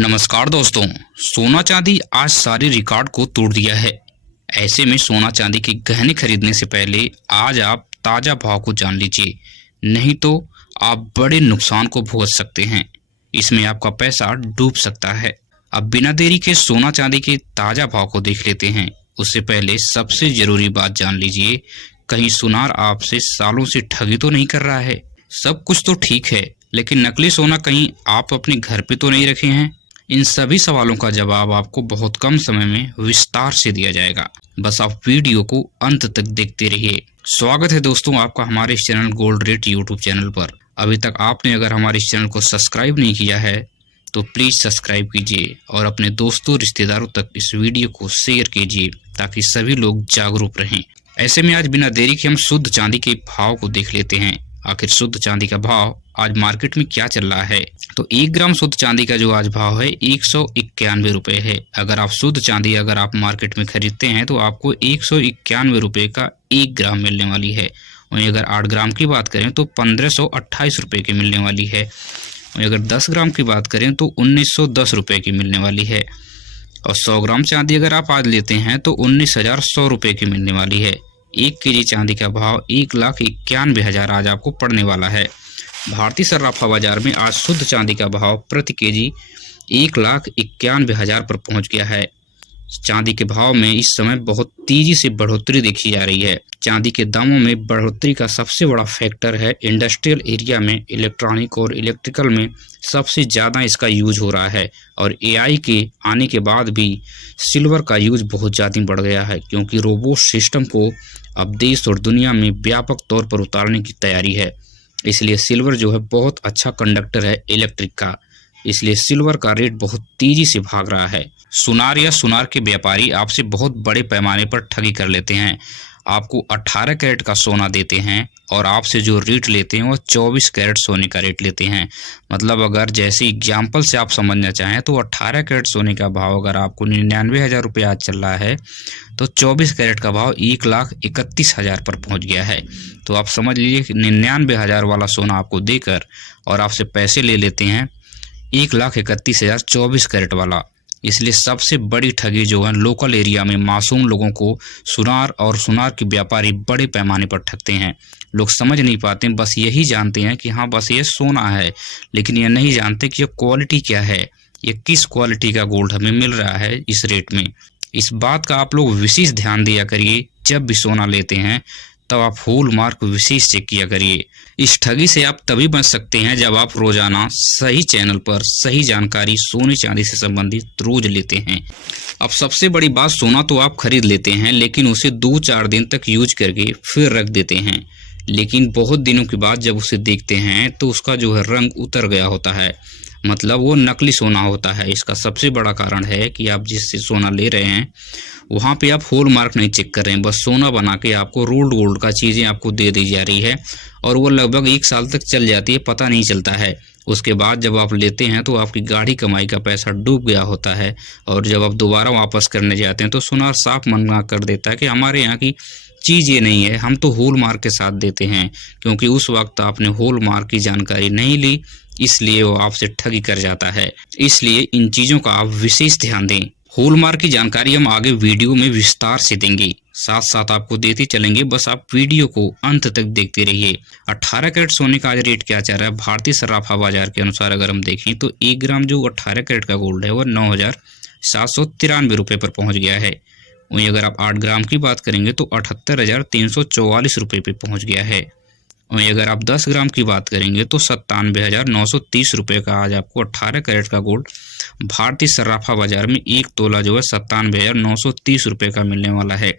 नमस्कार दोस्तों। सोना चांदी आज सारे रिकॉर्ड को तोड़ दिया है। ऐसे में सोना चांदी के गहने खरीदने से पहले आज आप ताज़ा भाव को जान लीजिए, नहीं तो आप बड़े नुकसान को भुगत सकते हैं। इसमें आपका पैसा डूब सकता है। अब बिना देरी के सोना चांदी के ताज़ा भाव को देख लेते हैं। उससे पहले सबसे जरूरी बात जान लीजिए, कहीं सुनार आपसे सालों से ठगी तो नहीं कर रहा है। सब कुछ तो ठीक है, लेकिन नकली सोना कहीं आप अपने घर पे तो नहीं रखे हैं? इन सभी सवालों का जवाब आपको बहुत कम समय में विस्तार से दिया जाएगा। बस आप वीडियो को अंत तक देखते रहिए। स्वागत है दोस्तों आपका हमारे इस channel gold rate YouTube channel पर। अभी तक आपने अगर हमारे इस चैनल को सब्सक्राइब नहीं किया है तो प्लीज सब्सक्राइब कीजिए और अपने दोस्तों रिश्तेदारों तक इस वीडियो को शेयर कीजिए ताकि सभी लोग जागरूक रहें। ऐसे में आज बिना देरी के हम शुद्ध चांदी के भाव को देख लेते हैं। आखिर शुद्ध चांदी का भाव आज मार्केट में क्या चल रहा है? तो 1 ग्राम शुद्ध चांदी का जो आज भाव है 191 रुपए है। अगर आप शुद्ध चांदी मार्केट में खरीदते हैं तो आपको 191 रुपए का 1 ग्राम मिलने वाली है। वहीं अगर 8 ग्राम की बात करें तो 1528 रुपए की मिलने वाली है। वहीं अगर 10 ग्राम की बात करें तो 1910 रुपए की मिलने वाली है। और 100 ग्राम चांदी अगर आप आज लेते हैं तो 19,100 रुपए की मिलने वाली है। 1 केजी चांदी का भाव 1,91,000 आज आपको पड़ने वाला है। भारतीय सर्राफा बाजार में आज शुद्ध चांदी का भाव प्रति केजी 1,91,000 पर पहुंच गया है। चांदी के भाव में इस समय बहुत तेजी से बढ़ोतरी देखी जा रही है। चांदी के दामों में बढ़ोतरी का सबसे बड़ा फैक्टर है इंडस्ट्रियल एरिया में इलेक्ट्रॉनिक और इलेक्ट्रिकल में सबसे ज़्यादा इसका यूज हो रहा है। और एआई के आने के बाद भी सिल्वर का यूज बहुत ज़्यादा बढ़ गया है, क्योंकि रोबोट सिस्टम को अब देश और दुनिया में व्यापक तौर पर उतारने की तैयारी है। इसलिए सिल्वर जो है बहुत अच्छा कंडक्टर है इलेक्ट्रिक का, इसलिए सिल्वर का रेट बहुत तेजी से भाग रहा है। सुनार या सुनार के व्यापारी आपसे बहुत बड़े पैमाने पर ठगी कर लेते हैं। आपको 18 कैरेट का सोना देते हैं और आपसे जो रेट लेते हैं वो 24 कैरेट सोने का रेट लेते हैं। मतलब अगर जैसे एग्जाम्पल से आप समझना चाहें तो 18 कैरेट सोने का भाव अगर आपको 99,000 रुपये आज चल रहा है तो 24 कैरेट का भाव 1,31,000 पर पहुंच गया है। तो आप समझ लीजिए कि 99,000 वाला सोना आपको देकर और आपसे पैसे ले लेते हैं 1,31,000 24 कैरेट वाला। इसलिए सबसे बड़ी ठगी जो है लोकल एरिया में मासूम लोगों को सुनार और सुनार के व्यापारी बड़े पैमाने पर ठगते हैं। लोग समझ नहीं पाते, बस यही जानते हैं कि हाँ बस ये सोना है, लेकिन ये नहीं जानते कि ये क्वालिटी क्या है, ये किस क्वालिटी का गोल्ड हमें मिल रहा है इस रेट में। इस बात का आप लोग विशेष ध्यान दिया करिए। जब भी सोना लेते हैं तब आप होल मार्क विशेष चेक किया करिए। इस ठगी से आप तभी बच सकते हैं जब आप रोजाना सही चैनल पर सही जानकारी सोने चांदी से संबंधित रोज लेते हैं। अब सबसे बड़ी बात, सोना तो आप खरीद लेते हैं लेकिन उसे 2-4 दिन तक यूज करके फिर रख देते हैं, लेकिन बहुत दिनों के बाद जब उसे देखते हैं तो उसका जो है रंग उतर गया होता है, मतलब वो नकली सोना होता है। इसका सबसे बड़ा कारण है कि आप जिससे सोना ले रहे हैं वहाँ पे आप होल मार्क नहीं चेक कर रहे हैं, बस सोना बना के आपको रोल्ड गोल्ड का चीज़ें आपको दे दी जा रही है और वो लगभग 1 साल तक चल जाती है, पता नहीं चलता है। उसके बाद जब आप लेते हैं तो आपकी गाढ़ी कमाई का पैसा डूब गया होता है और जब आप दोबारा वापस करने जाते हैं तो सुनार साफ मना कर देता है कि हमारे यहाँ की चीज़ ये नहीं है, हम तो होल मार्क के साथ देते हैं। क्योंकि उस वक्त आपने होल मार्क की जानकारी नहीं ली, इसलिए वो आपसे ठगी कर जाता है। इसलिए इन चीज़ों का आप विशेष ध्यान दें। हॉलमार्क की जानकारी हम आगे वीडियो में विस्तार से देंगे, साथ साथ आपको देते चलेंगे, बस आप वीडियो को अंत तक देखते रहिए। 18 कैरेट सोने का आज रेट क्या चल रहा है भारतीय सर्राफा बाजार के अनुसार अगर हम देखें तो 1 ग्राम जो 18 कैरेट का गोल्ड है वो 9,793 रुपये पर पहुंच गया है। वहीं अगर आप 8 ग्राम की बात करेंगे तो 78,344 रुपये पर पहुँच गया है। वहीं अगर आप 10 ग्राम की बात करेंगे तो 97,930 रुपये का आज आपको 18 कैरेट का गोल्ड भारतीय सर्राफा बाजार में 1 तोला जो है 97,930 रुपये का मिलने वाला है।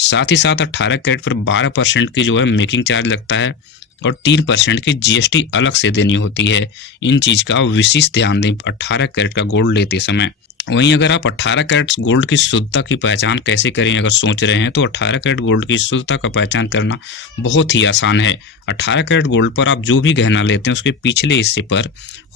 साथ ही साथ 18 कैरेट पर 12% की जो है मेकिंग चार्ज लगता है और 3% की जीएसटी अलग से देनी होती है। इन चीज़ का विशेष ध्यान दें 18 कैरेट का गोल्ड लेते समय। वहीं अगर आप 18 कैरेट गोल्ड की शुद्धता की पहचान कैसे करें अगर सोच रहे हैं तो 18 कैरेट गोल्ड की शुद्धता का पहचान करना बहुत ही आसान है। 18 कैरेट गोल्ड पर आप जो भी गहना लेते हैं उसके पिछले हिस्से पर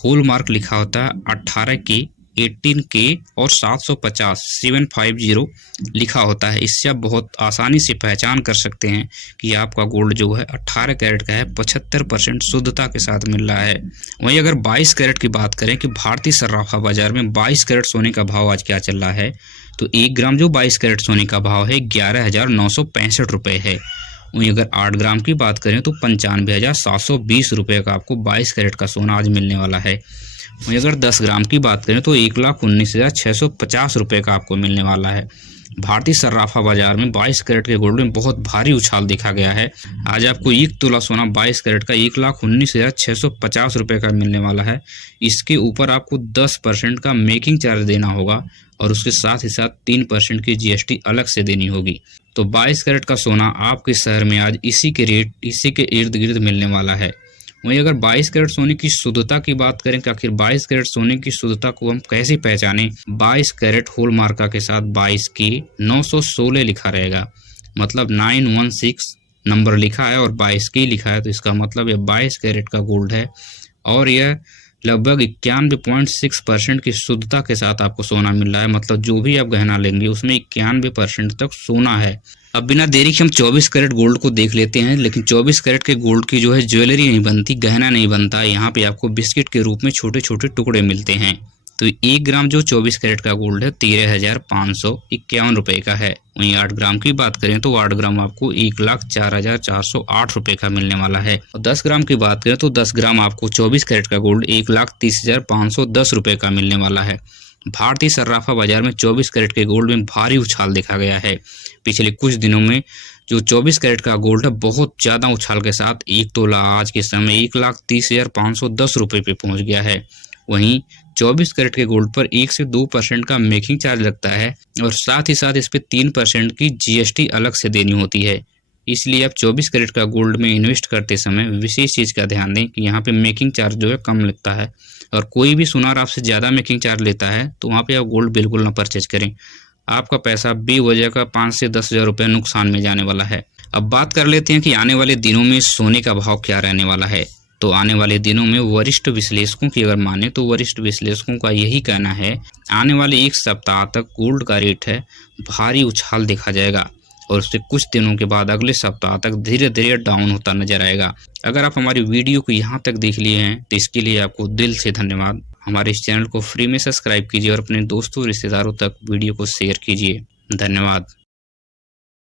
होल मार्क लिखा होता है 18 की 18K और 750 लिखा होता है। इससे आप बहुत आसानी से पहचान कर सकते हैं कि आपका गोल्ड जो है 18 कैरेट का है, 75% शुद्धता के साथ मिल रहा है। वहीं अगर 22 कैरेट की बात करें कि भारतीय सर्राफा बाजार में 22 कैरेट सोने का भाव आज क्या चल रहा है, तो 1 ग्राम जो 22 कैरेट सोने का भाव है 11,965 रुपये है। वहीं अगर 8 ग्राम की बात करें तो 95,720 रुपये का आपको 22 कैरेट का सोना आज मिलने वाला है। वहीं अगर 10 ग्राम की बात करें तो 1,19,650 रुपये का आपको मिलने वाला है। भारतीय सर्राफा बाजार में 22 कैरेट के गोल्ड में बहुत भारी उछाल देखा गया है। आज आपको 1 तोला सोना 22 कैरेट का 1,19,650 रुपये का मिलने वाला है। इसके ऊपर आपको 10% का मेकिंग चार्ज देना होगा और उसके साथ ही साथ 3% की GST अलग से देनी होगी। तो 22 कैरेट का सोना आपके शहर में आज इसी के इर्द गिर्द मिलने वाला है। वहीं अगर 22 कैरेट सोने की शुद्धता की बात करें कि आखिर 22 कैरेट सोने की शुद्धता को हम कैसे पहचानें, 22 कैरेट होल मार्का के साथ 22K 916 लिखा रहेगा, मतलब 916 नंबर लिखा है और 22K लिखा है, तो इसका मतलब यह 22 कैरेट का गोल्ड है और यह लगभग 91.6% की शुद्धता के साथ आपको सोना मिल रहा है। मतलब जो भी आप गहना लेंगे उसमें 91% तक सोना है। अब बिना देरी के हम 24 कैरेट गोल्ड को देख लेते हैं। लेकिन 24 कैरेट के गोल्ड की जो है ज्वेलरी नहीं बनती, गहना नहीं बनता। यहाँ पे आपको बिस्किट के रूप में छोटे छोटे टुकड़े मिलते हैं। तो 1 ग्राम जो 24 कैरेट का गोल्ड है 13,551 रुपये का है। वहीं 8 ग्राम की बात करें तो 8 ग्राम आपको 1,04,408 रुपये का मिलने वाला है। और 10 ग्राम की बात करें तो 10 ग्राम आपको 24 कैरेट का गोल्ड 1,30,510 रुपये का मिलने वाला है। भारतीय सर्राफा बाजार में 24 कैरेट के गोल्ड में भारी उछाल देखा गया है। पिछले कुछ दिनों में जो 24 कैरेट का गोल्ड है बहुत ज़्यादा उछाल के साथ 1 तोला आज के समय 1,30,510 रुपये पे पहुंच गया है। वहीं 24 कैरेट के गोल्ड पर 1 से 2% का मेकिंग चार्ज लगता है और साथ ही साथ इस पर 3% की GST अलग से देनी होती है। इसलिए आप 24 कैरेट का गोल्ड में इन्वेस्ट करते समय विशेष चीज़ का ध्यान दें कि यहाँ पे मेकिंग चार्ज जो है कम लगता है और कोई भी सुनार आपसे ज़्यादा मेकिंग चार्ज लेता है तो वहाँ पे आप गोल्ड बिल्कुल ना परचेज करें। आपका पैसा बेवजह का 5 से 10,000 रुपये नुकसान में जाने वाला है। अब बात कर लेते हैं कि आने वाले दिनों में सोने का भाव क्या रहने वाला है। तो आने वाले दिनों में वरिष्ठ विश्लेषकों की अगर माने तो वरिष्ठ विश्लेषकों का यही कहना है आने वाले 1 सप्ताह तक गोल्ड का रेट है भारी उछाल देखा जाएगा और उससे कुछ दिनों के बाद अगले सप्ताह तक धीरे धीरे डाउन होता नजर आएगा। अगर आप हमारी वीडियो को यहाँ तक देख लिए हैं तो इसके लिए आपको दिल से धन्यवाद। हमारे इस चैनल को फ्री में सब्सक्राइब कीजिए और अपने दोस्तों रिश्तेदारों तक वीडियो को शेयर कीजिए। धन्यवाद।